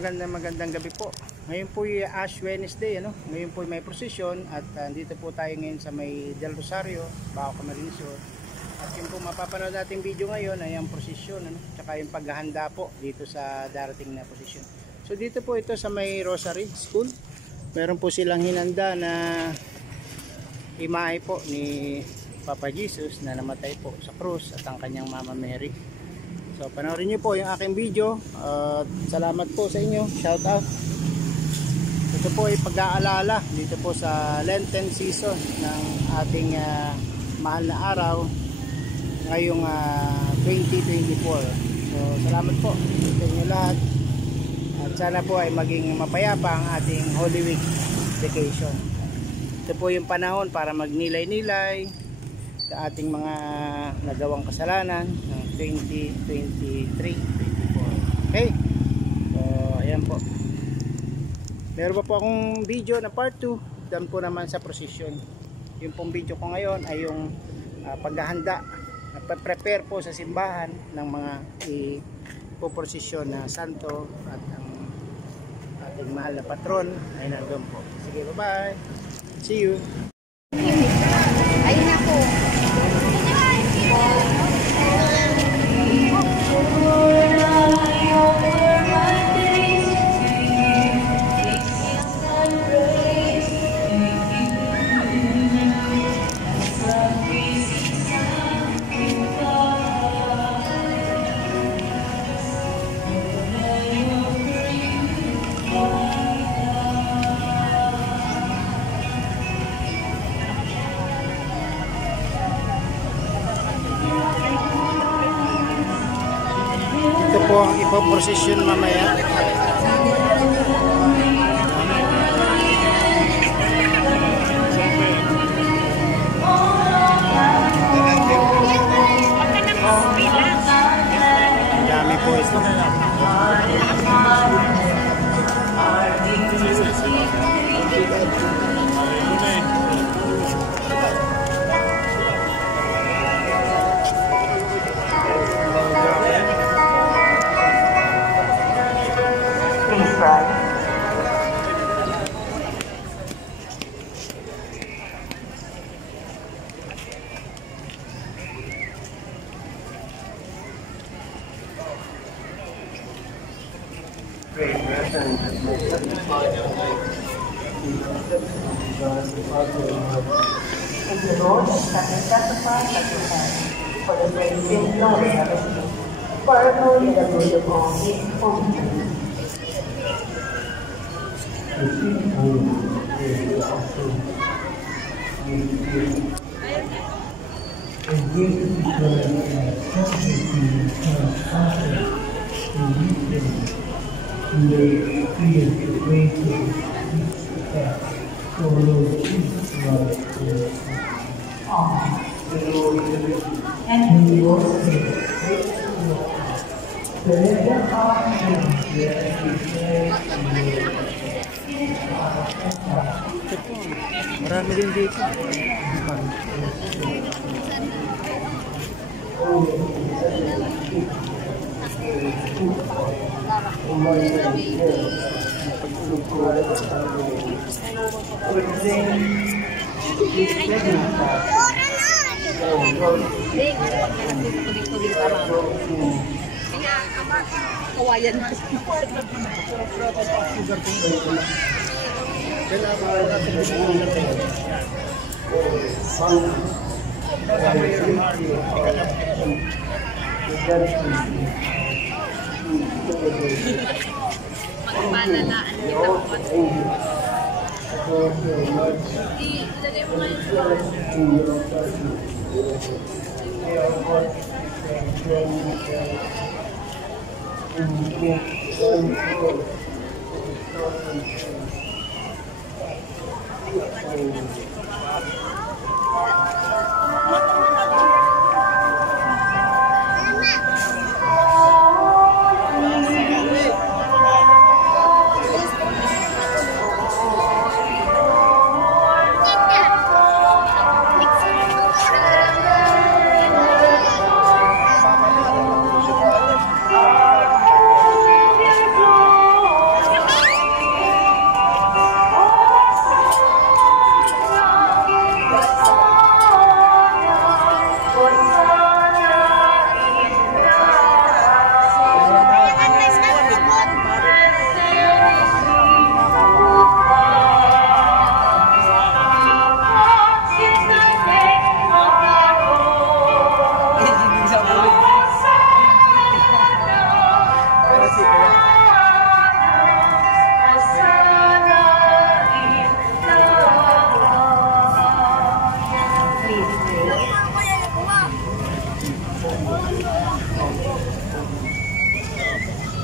magandang gabi po. Ngayon po ay Ash Wednesday, ano? Ngayon po may procession at dito po tayo ngayon sa may Del Rosario, Baco Camarines Sur. At yung po mapapanood nating video ngayon ay ang procession, ano? Tsaka yung paghahanda po dito sa darating na procession. So dito po ito sa may Rosary School. Meron po silang hinanda na imahe po ni Papa Jesus na namatay po sa krus at ang kanyang Mama Mary. So panoorin niyo po yung aking video. Salamat po sa inyo. Shout out. Ito po ay pag-aalala dito po sa Lenten season ng ating mahal na araw ngayong 2024. So salamat po sa inyo lahat. At sana po ay maging mapayapa ang ating Holy Week vacation. Ito po yung panahon para magnilay-nilay sa ating mga nagawang kasalanan ng 2023-24. Okay, so ayan po, meron pa po akong video na part 2 dan po naman sa procession. Yung pong video ko ngayon ay yung paghahanda, prepare po sa simbahan ng mga ipoprosesyon na santo at ang ating mahal na patron ay nandun po. Sige, bye bye, see you. Ayun na po. Ito po ang ipoprosesyon mamaya. Dami po ito. And the Lord has sacrificed at your hand for the great sin glory of His name, for our glory and the glory of all His holy name. And we will say, Marami din dito. Kawayan. Magpalalaan kita po. Ilagay mo ngayon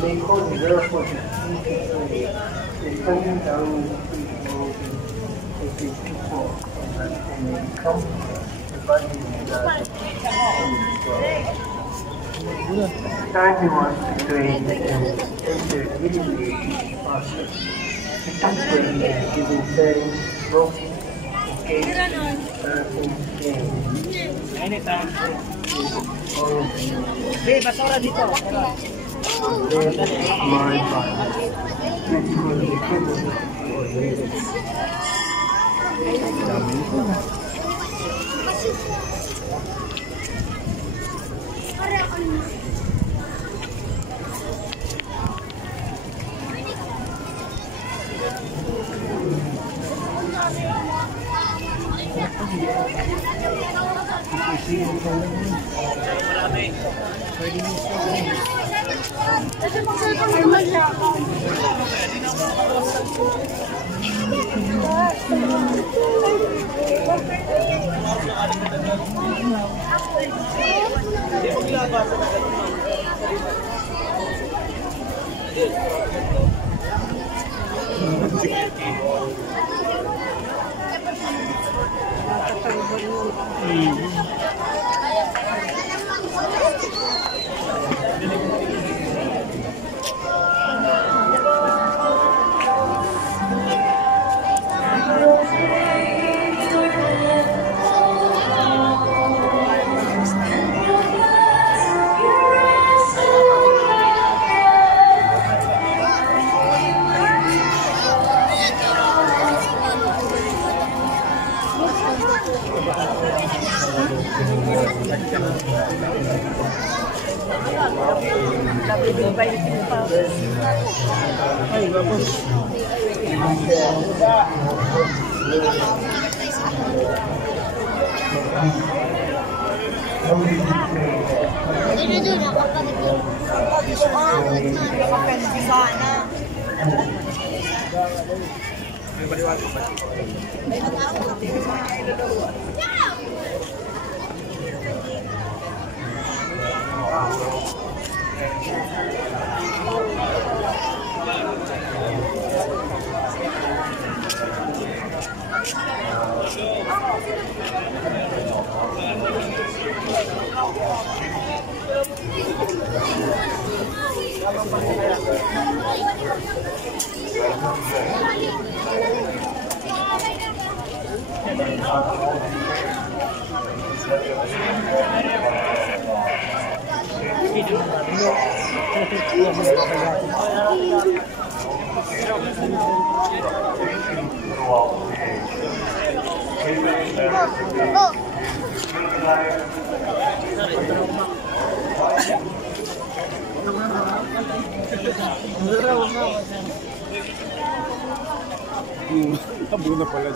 They call it therefore the is coming down the street moving as they people and they come the body starting was between intermediate process. The temporary giving very broken Anytime. Hey, basura dito. my body. This was the equivalent Abo na pala.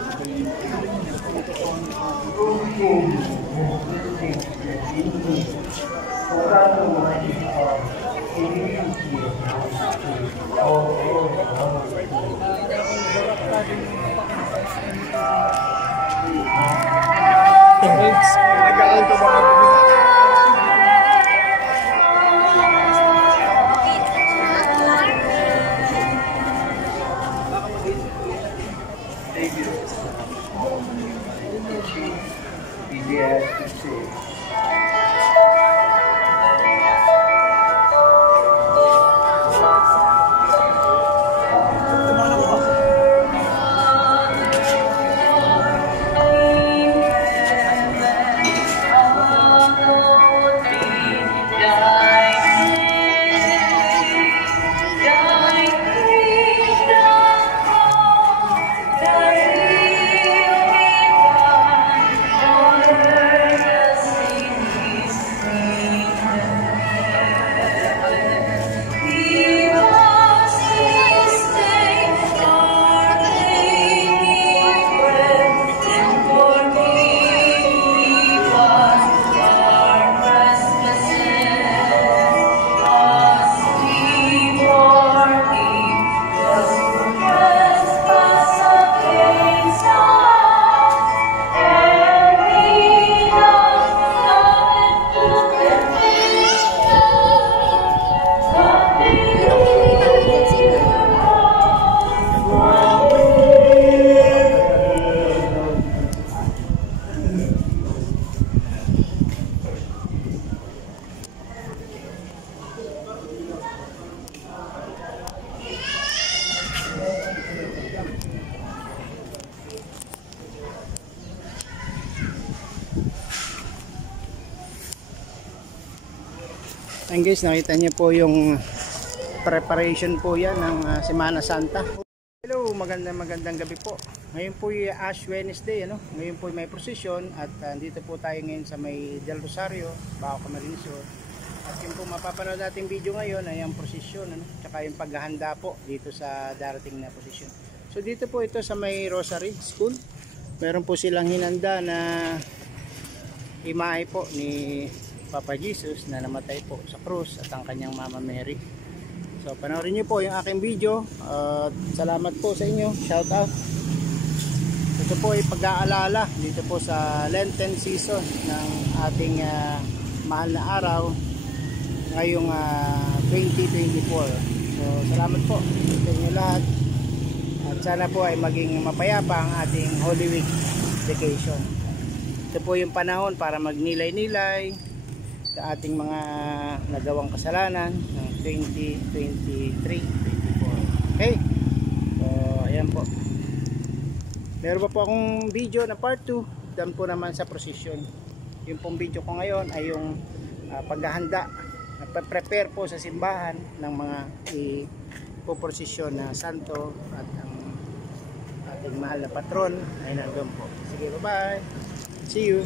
Ayan guys, nakita niyo po yung preparation po yan ng Semana Santa. Hello, magandang gabi po. Ngayon po yung Ash Wednesday, ano? Ngayon po may procession at dito po tayo ngayon sa may Del Rosario, Bao Camarines Sur. At yung po mapapanood nating video ngayon ay ang procession, ano? Tsaka yung paghahanda po dito sa darating na procession. So dito po ito sa may Rosary School. Meron po silang hinanda na imahe po ni Papa Jesus na namatay po sa krus at ang kanyang Mama Mary. So panoorin niyo po yung aking video. Salamat po sa inyo. Shout out. Ito po ay pag-aalala dito po sa Lenten season ng ating mahal na araw ngayong 2024. So salamat po sa inyo lahat. At sana po ay maging mapayapa ang ating Holy Week vacation. Ito po yung panahon para magnilay-nilay sa ating mga nagawang kasalanan ng 2023-24. Okay, so ayan po, meron pa po akong video na part 2 dyan po naman sa procession. Yung pong video ko ngayon ay yung paghahanda, prepare po sa simbahan ng mga ipoprosesyon na santo at ang ating mahal na patron ay nandun po. Sige, bye bye, see you.